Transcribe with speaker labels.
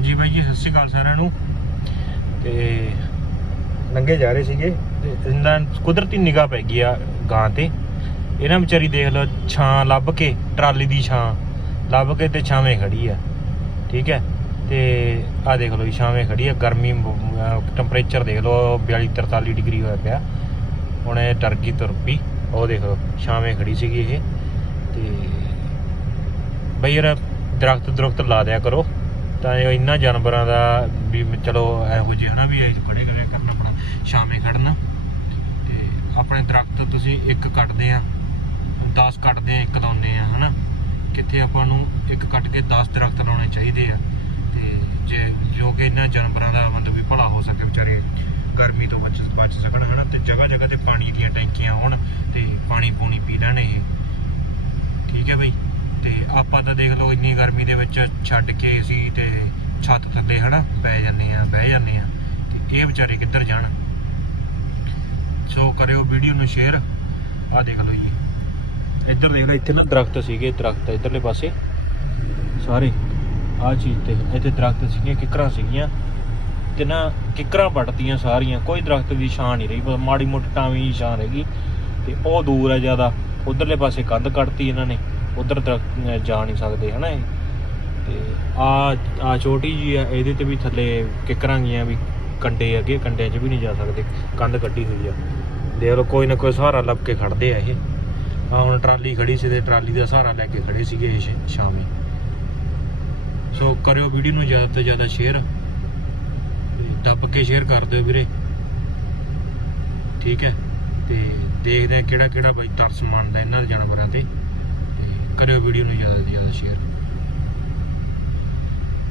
Speaker 1: ਹਾਂਜੀ ਬਾਈ ਜੀ, ਸਤਿ ਸ਼੍ਰੀ ਅਕਾਲ ਸਾਰਿਆਂ ਨੂੰ। ਤੇ ਲੰਘੇ ਜਾ ਰਹੇ ਸੀਗੇ ਤੇ ਇਹਨਾਂ ਕੁਦਰਤੀ ਨਿਗਾਹ ਪੈ ਗਈ ਆ ਗਾਂ ਤੇ। ਇਹਨਾਂ ਵਿਚਾਰੀ ਦੇਖ ਲਓ, ਛਾਂ ਲੱਭ ਕੇ, ਟਰਾਲੀ ਦੀ ਛਾਂ ਲੱਭ ਕੇ ਤੇ ਛਾਵੇਂ ਖੜੀ ਆ। ਠੀਕ ਹੈ? ਤੇ ਆ ਦੇਖ ਲਓ ਜੀ, ਛਾਵੇਂ ਖੜੀ ਆ। ਗਰਮੀ ਟੈਂਪਰੇਚਰ ਦੇਖ ਲਓ 42 43 ਡਿਗਰੀ ਹੋਇਆ ਪਿਆ। ਹੁਣ ਇਹ ਡਰ ਗਈ ਤੁਰ ਪਈ। ਉਹ ਦੇਖ ਲਓ, ਛਾਵੇਂ ਖੜੀ ਸੀਗੀ ਇਹ। ਤੇ ਬਈ ਯਾਰ ਦਰਖਤ ਦਰਖਤ ਲਾ ਦਿਆ ਕਰੋ। ਤਾਂ ਇਹ ਇੰਨਾ ਜਾਨਵਰਾਂ ਦਾ ਵੀ ਚਲੋ ਇਹੋ ਜਿਹੇ ਹਨਾ ਵੀ ਇਹ ਖੜੇ ਕਰਿਆ ਕਰਨਾ ਆਪਣਾ ਸ਼ਾਮੇ ਖੜਨਾ। ਤੇ ਆਪਣੇ ਦਰਖਤ ਤੁਸੀਂ ਇੱਕ ਕੱਟਦੇ ਆ 10 ਕੱਟਦੇ ਆ, ਇੱਕ ਲਾਉਂਦੇ ਆ, ਹਨਾ। ਕਿੱਥੇ ਆਪਾਂ ਨੂੰ ਇੱਕ ਕੱਟ ਕੇ 10 ਦਰਖਤ ਲਾਉਣੇ ਚਾਹੀਦੇ ਆ। ਤੇ ਜੇ ਜੋ ਕਿ ਇਹਨਾਂ ਜਾਨਵਰਾਂ ਦਾ ਮਤਲਬ ਵੀ ਭਲਾ ਹੋ ਸਕੇ ਵਿਚਾਰੇ, ਗਰਮੀ ਤੋਂ ਬਚ ਬਚ ਸਕਣ, ਹਨਾ। ਤੇ ਜਗ੍ਹਾ ਜਗ੍ਹਾ ਤੇ ਪਾਣੀ ਦੀਆਂ ਟੈਂਕੀਆਂ ਹੋਣ ਤੇ ਪਾਣੀ ਪੂਣੀ ਪੀ ਲੈਣ ਇਹ। ਠੀਕ ਹੈ ਬਈ? ਤੇ ਆਪਾਂ ਤਾਂ ਦੇਖ ਲਓ ਇੰਨੀ ਗਰਮੀ ਦੇ ਵਿੱਚ ਛੱਡ ਕੇ ਅਸੀਂ ਤੇ ਛੱਤ ਥੱਲੇ ਹਨਾ ਪੈ ਜਾਂਦੇ ਆ ਬਹਿ ਜਾਂਦੇ ਆ ਤੇ ਇਹ ਵਿਚਾਰੇ ਕਿੱਧਰ ਜਾਣ? ਸੋ ਕਰਿਓ ਵੀਡੀਓ ਨੂੰ ਸ਼ੇਅਰ ਆ ਦੇਖ ਲਓ ਜੀ। ਇੱਧਰ ਦੇਖ ਲਓ, ਇੱਥੇ ਨਾ ਦਰਖਤ ਸੀਗੇ, ਦਰਖਤ ਇੱਧਰਲੇ ਪਾਸੇ। ਸਾਰੇ ਆ ਚੀਜ਼ ਤੇ, ਇੱਥੇ ਦਰਖਤ ਸੀਗੀਆਂ, ਕਿਕਰਾਂ ਸੀਗੀਆਂ। ਤੇ ਨਾ ਕਿਕਰਾਂ ਵੱਟਦੀਆਂ ਸਾਰੀਆਂ, ਕੋਈ ਦਰਖਤ ਦੀ ਛਾਂ ਨਹੀਂ ਰਹੀ, ਮਾੜੀ ਮੋਟੀ ਟਾਵੀਂ ਦੀ ਛਾਂ ਰਹਿ ਗਈ। ਤੇ ਉਹ ਦੂਰ ਹੈ ਜ਼ਿਆਦਾ, ਉਧਰਲੇ ਪਾਸੇ ਕੰਧ ਕੱਢਤੀ ਇਹਨਾਂ ਨੇ। ਉਧਰ ਦਰਖਤ ਜਾ ਨਹੀਂ ਸਕਦੇ, ਹਨਾ ਇਹ? ਤੇ ਆ ਆ ਛੋਟੀ ਜੀ ਆ, ਇਹਦੇ ਤੇ ਵੀ ਥੱਲੇ ਕਿਕਰਾਂ ਗੀਆਂ ਵੀ ਕੰਡੇ ਅੱਗੇ, ਕੰਡਿਆਂ 'ਚ ਵੀ ਨਹੀਂ ਜਾ ਸਕਦੇ, ਕੰਧ ਕੱਢੀ ਹੋਈ ਆ। ਦੇਖ ਲਓ, ਕੋਈ ਨਾ ਕੋਈ ਸਹਾਰਾ ਲੱਭ ਕੇ ਖੜਦੇ ਆ ਇਹ। ਆ ਹੁਣ ਟਰਾਲੀ ਖੜੀ ਸੀ ਤੇ ਟਰਾਲੀ ਦਾ ਸਹਾਰਾ ਲੈ ਕੇ ਖੜੇ ਸੀਗੇ ਇਹ ਸ਼ਾਮੀ। ਸੋ ਕਰਿਓ ਵੀਡੀਓ ਨੂੰ ਜ਼ਿਆਦਾ ਤੋਂ ਜ਼ਿਆਦਾ ਸ਼ੇਅਰ ਦੱਬ ਕੇ ਸ਼ੇਅਰ ਕਰ ਦਿਓ ਵੀਰੇ। ਠੀਕ ਹੈ? ਤੇ ਦੇਖਦੇ ਆ ਕਿਹੜਾ ਕਿਹੜਾ ਬਈ ਤਰਸ ਮੰਨਦਾ ਇਹਨਾਂ ਦੇ ਜਾਨਵਰਾਂ ਤੇ। ਕਰਿਓ ਵੀਡੀਓ ਨੂੰ ਜ਼ਿਆਦਾ ਤੋਂ ਜ਼ਿਆਦਾ ਸ਼ੇਅਰ